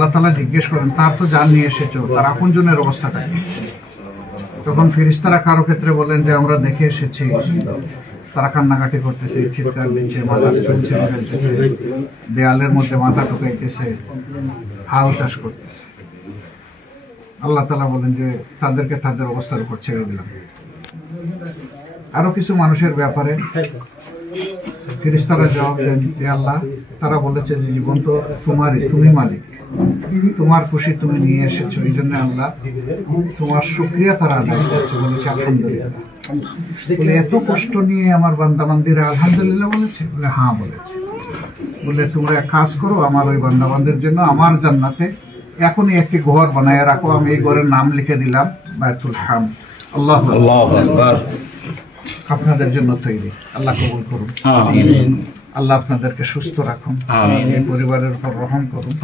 আল্লাহ তাআলা জিজ্ঞেস করেন, তার তো জান নিয়ে এসেছো, তার আপনজনের অবস্থাটা কি? তখন ফেরেশতারা কারো ক্ষেত্রে বলেন যে আমরা দেখে এসেছি তারা কান্নাকাটি করতেছে, চিৎকার দিচ্ছে, মাথার চুল ছিঁড়ে ফেলতেছে, দেয়ালের মধ্যে মাথা ঢুকাইতেছে, হাল চাষ করতেছে। আল্লাহ তাআলা বলেন যে তাদেরকে তাদের অবস্থার উপর ছেড়ে দিলাম। আরো কিছু মানুষের ব্যাপারে ফেরেশতারা জবাব দেন যে আল্লাহ, তারা বলেছে যে জীবন তো তোমারই, তুমি মালিক, তোমার খুশি তুমি নিয়ে এসেছো, এই জন্য আল্লাহ তোমার শুকরিয়া তারা আদায় করছে, বলেছে আলহামদুলিল্লাহ। বলে এত কষ্ট নিয়ে আমার বান্দাবান্দিরা আলহামদুলিল্লাহ বলেছে? বলে হ্যাঁ বলেছে। বলে তোমরা এক কাজ করো, আমার ওই বান্দাবান্দির জন্য আমার জান্নাতে এখনই একটি ঘর বানায় রাখো, আমি এই ঘরের নাম লিখে দিলাম বায়তুল হাম। আল্লাহু আকবার। আপনাদের জন্য তৈরি। আল্লাহ কবুল করুন। আল্লাহ আপনাদেরকে সুস্থ রাখুন, এই পরিবারের উপর রহম করুন,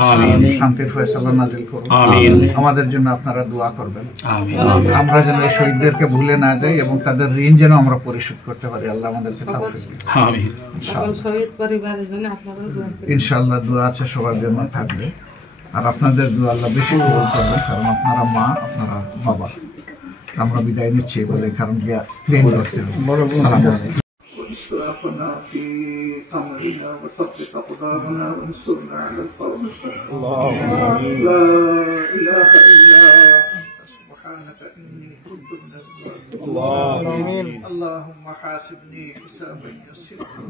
শান্তির ফয়সালা নাজিল করুন। আমাদের জন্য আপনারা দোয়া করবেন, আমরা যেন এই শহীদদেরকে ভুলে না যাই এবং তাদের ঋণ যেন আমরা পরিশোধ করতে পারি। আল্লাহ আমাদেরকে তৌফিক দিন। ইনশাআল্লাহ দোয়া আছে সবার জন্য থাকবে, আর আপনাদের দোয়া আল্লাহ বেশি কবুল করবেন, কারণ আপনারা মা, আপনারা বাবা। আমরা বিদায় নিচ্ছি বলে, কারণ প্লেন করতে হবে। وإسرافنا في أمرنا وثبت أقدامنا وانصرنا على القوم الكافرين. لا إله إلا أنت سبحانك إني كنت من الظالمين. اللهم حاسبني حسابا يسيرا،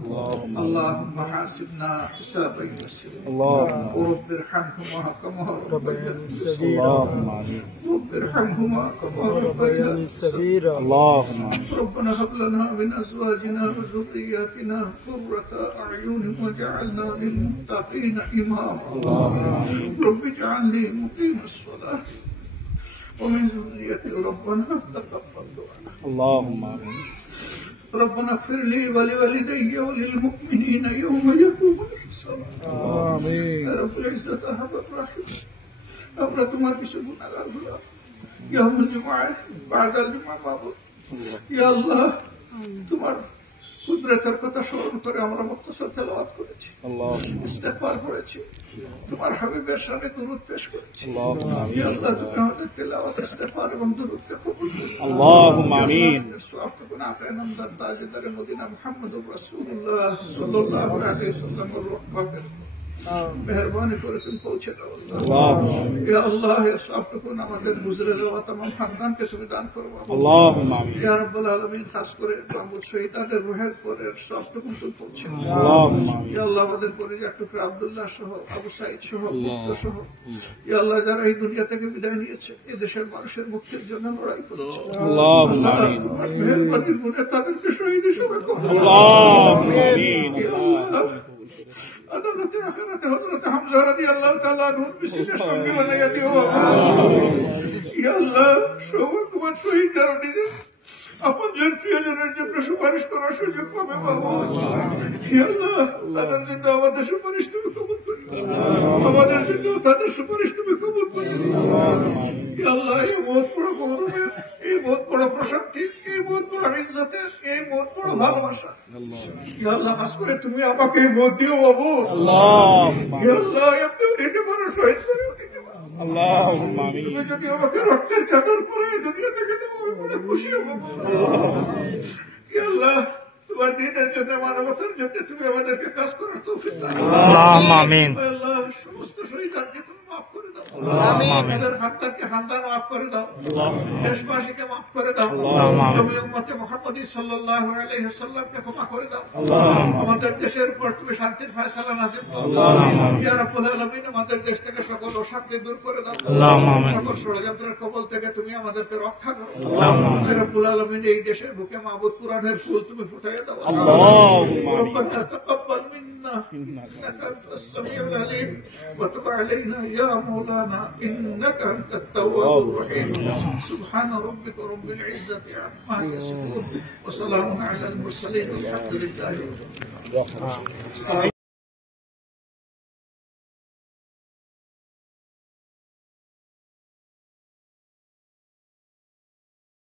اللهم حاسبنا حسابا يسيرا، ورب ارحمهما كما ربياني صغيرا، رب ارحمهما كما ربياني صغيرا. ربنا هب لنا من أزواجنا وذرياتنا قرة أعين واجعلنا للمتقين إماما. رب اجعلني مقيم الصلاة ومن ذريتي ربنا تقبل دعاء. اللهم آمين. ربنا اغفر لي ولوالدي وللمؤمنين يوم يقوم الحساب. آمين. يا رب العزة أرحم الراحمين. আমরা তোমার কিছু গুনাহগার হলাম, ইয়াউমুল জুমআহ বাদাল জুমআ বাবু। ইয়া আল্লাহ, তোমার কুদরতের কথা স্মরণ করে আমরা মুক্তসর তেলাওয়াত করেছি, ইস্তেগফার করেছি, তোমার হাবিবের সামনে দুরূদ পেশ করেছি। ইয়া আল্লাহ, তুমি আমাদের তেলাওয়াত, ইস্তেগফার এবং দুরূদকে কবুল করো। আল্লাহুম্মা আমিন। সুবহানাল্লাহ আতা নামদার তাজদার মদিনা মুহাম্মদুর রাসূলুল্লাহ সাল্লাল্লাহু আলাইহি ওয়াসাল্লাম রহমত মেহরবানি করে তুমি পৌঁছে দাও। ইয়া আল্লাহ, ইয়া সবটুকুন আমাদের গুজরে যাওয়া तमाम খানদানকে তুমি দান করো। আল্লাহুম্মা আমিন। ইয়া রাব্বুল আলামিন, খাস করে মাহমুদ শহীদদের রূহের পরে সবটুকুন তুমি পৌঁছে দাও। আল্লাহুম্মা আমিন। ইয়া আল্লাহ, আমাদের পরিবার টুকরা আব্দুল্লাহ সহ, আবু সাঈদ সহ, মুক্ত সহ, ইয়া আল্লাহ, যারা এই দুনিয়া থেকে বিদায় নিয়েছে, এই দেশের মানুষের মুক্তির জন্য লড়াই করেছে, আল্লাহুম্মা আমিন। তোমার মেহেরবানির গুণে তাদেরকে শহীদ হিসেবে কবুল করো। আল্লাহুম্মা আমিন। ইয়া আল্লাহ, আদালতে আখিরাতে হযরত হামজা রাদিয়াল্লাহু তাআলা আনহুর বিশেষ সঙ্গে বানাইয়া দিও। ইয়া আল্লাহ, সবাই তোমার শহীদদের নিজের আপনজন প্রিয়জনের জন্য সুপারিশ করার সুযোগ পাবে বাবা। ইয়া আল্লাহ, তাদের জন্য আমাদের সুপারিশ তুমি কবুল করো, আমাদের জন্য তাদের সুপারিশ তুমি কবুল করো। ইয়া আল্লাহ, এই বহুত বড় গৌরবের, এই বহুত বড় প্রশান্তি, এই বহুত বড় ইজ্জতের, এই বহুত বড় ভালোবাসা, ইয়া আল্লাহ, খাস করে তুমি আমাকে এই মত দিও বাবু। ইয়া আল্লাহ, আপনি দিতে পারো, শহীদ করেও দিতে পারো। আল্লাহুম্মা আমিন। তুমি যদি আমাকে রক্তের চাদর পরে এই দুনিয়া থেকে দাও, আমি বড় খুশি হব। ইয়া আল্লাহ, তোমার দ্বীনের জন্য, মানবতার জন্য তুমি আমাদেরকে কাজ করার তৌফিক দাও। আল্লাহুম্মা আমিন। আল্লাহ, সমস্ত শহীদকে তুমি মাফ করে দাও। আমিন। আমাদের খানদানকে খানদান মাফ করে দাও, দেশবাসীকে মাফ করে দাও, জমি উম্মতে মুহাম্মদী সাল্লাল্লাহু আলাইহি ওয়াসাল্লামকে ক্ষমা করে দাও। আমাদের দেশের উপর তুমি শান্তির ফয়সালা নাযিল করো। ইয়া রাব্বুল আলামিন, আমাদের দেশ থেকে সকল অশান্তি দূর করে দাও, সকল ষড়যন্ত্রের কবল থেকে তুমি আমাদেরকে রক্ষা করো। ইয়া রাব্বুল আলামিন, এই দেশের বুকে মাবুদ কুরআনের ফুল তুমি ফুটাইয়া দাও। আল্লাহুম্মা আমিন। রব্বানা তাকাব্বাল মিন্না ইন্নাকা আনতাস সামিউল আলিম ওয়া তুব আলাইনা ইয়া মাওলানা ইন্নাকা আনতাত তাওয়াবুর রহিম। সুবহানা রাব্বিকা রাব্বিল ইজ্জাতি আম্মা ইয়াসিফুন ওয়া সালামুন আলাল মুরসালিন। আলহামদুলিল্লাহি রাব্বিল আলামিন।